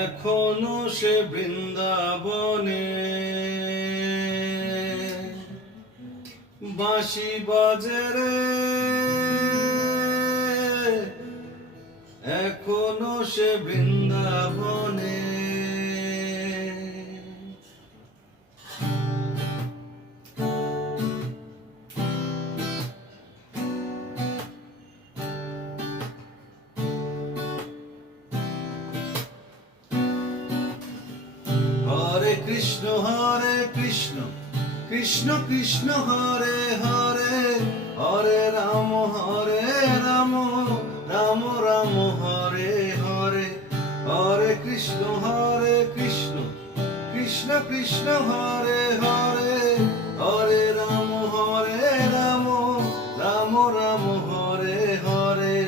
এখনো সে বৃন্দাবনে বাঁশি বাজে রে, এখনো সে বৃন্দাবনে। হরে কৃষ্ণ কৃষ্ণ কৃষ্ণ হরে হরে, হরে রাম রাম রাম হরে হরে। হরে কৃষ্ণ কৃষ্ণ কৃষ্ণ হরে হরে, হরে রাম রাম রাম হরে হরে।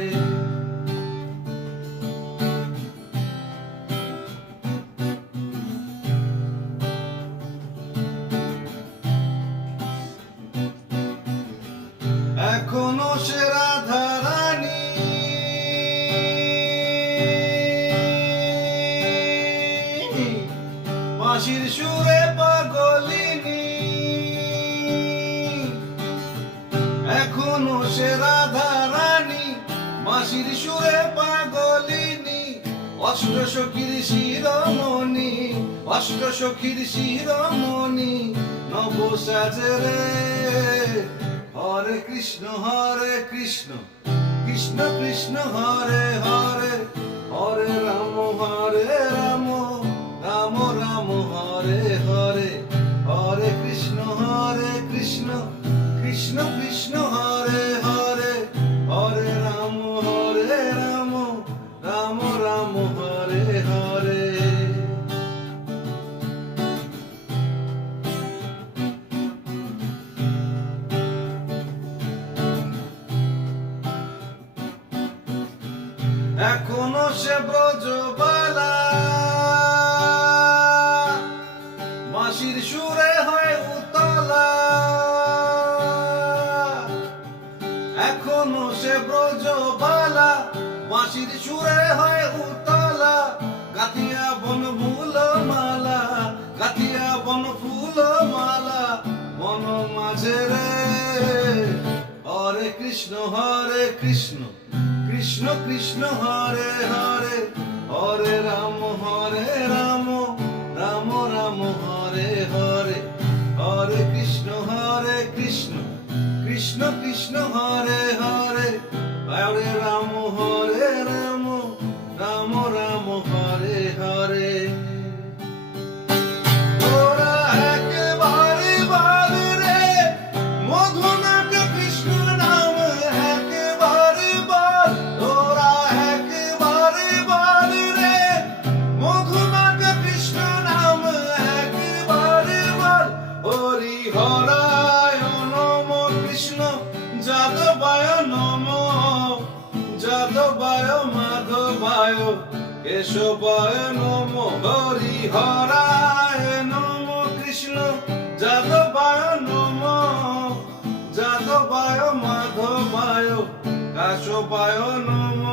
এখনো সে রাধা রানী বাঁশির সুরে পাগলিনী, এখনো সে রাধা রানী বাঁশির সুরে পাগলিনী। অষ্ট সখীর শিরোমণি, অষ্ট সখীর শিরোমণি নব সাজে রে। হরে কৃষ্ণ কৃষ্ণ কৃষ্ণ হরে হরে, হরে রাম রাম রাম হরে হরে। হরে কৃষ্ণ কৃষ্ণ কৃষ্ণ হরে হরে, হরে রাম রাম হরে হরে। এখনো সে ব্রজবালা বাঁশির সুরে হয় উতলা, এখনো সে ব্রজবালা বাঁশির সুরে হয় উতলা। গাথিয়া বন ফুল মালা, গাথিয়া বন ফুল মালা মন মাঝে রে। হরে কৃষ্ণ কৃষ্ণ কৃষ্ণ হরে হরে, হরে রাম রাম রাম হরে হরে। হরে কৃষ্ণ কৃষ্ণ কৃষ্ণ হরে হরে, হরে রাম রাম হরে হরে। হরায় নম কৃষ্ণ যাদবায় নম, যাদবায় মাধবায় কেশবায় নম। হরি হরায় নম কৃষ্ণ যাদবায় নম, যাদবায় মাধবায় কাশবায় নম।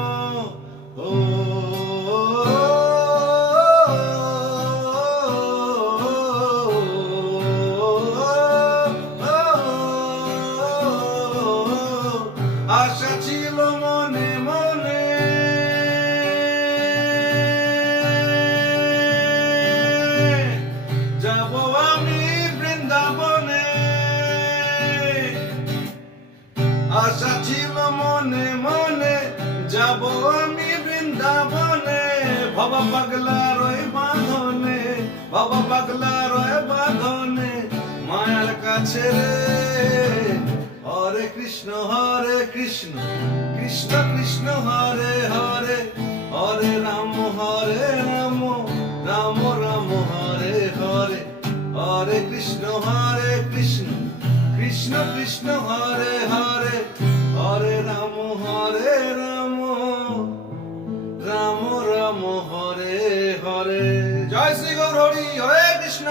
ও আশা ছিল মনে মনে, যাব আমি বৃন্দাবনে। আশা ছিল মনে মনে, যাব আমি বৃন্দাবনে। বাবা পাগলা রয় বাঁধনে, বাবা পাগলা রয় বাঁধনে মায়ার কাছে রে। হরে কৃষ্ণ কৃষ্ণ কৃষ্ণ হরে হরে, হরে রাম রাম হরে হরে। হরে কৃষ্ণ কৃষ্ণ হরে হরে, হরে রাম রাম হরে হরে। জয় শ্রী গৌর হরি, হরে কৃষ্ণ।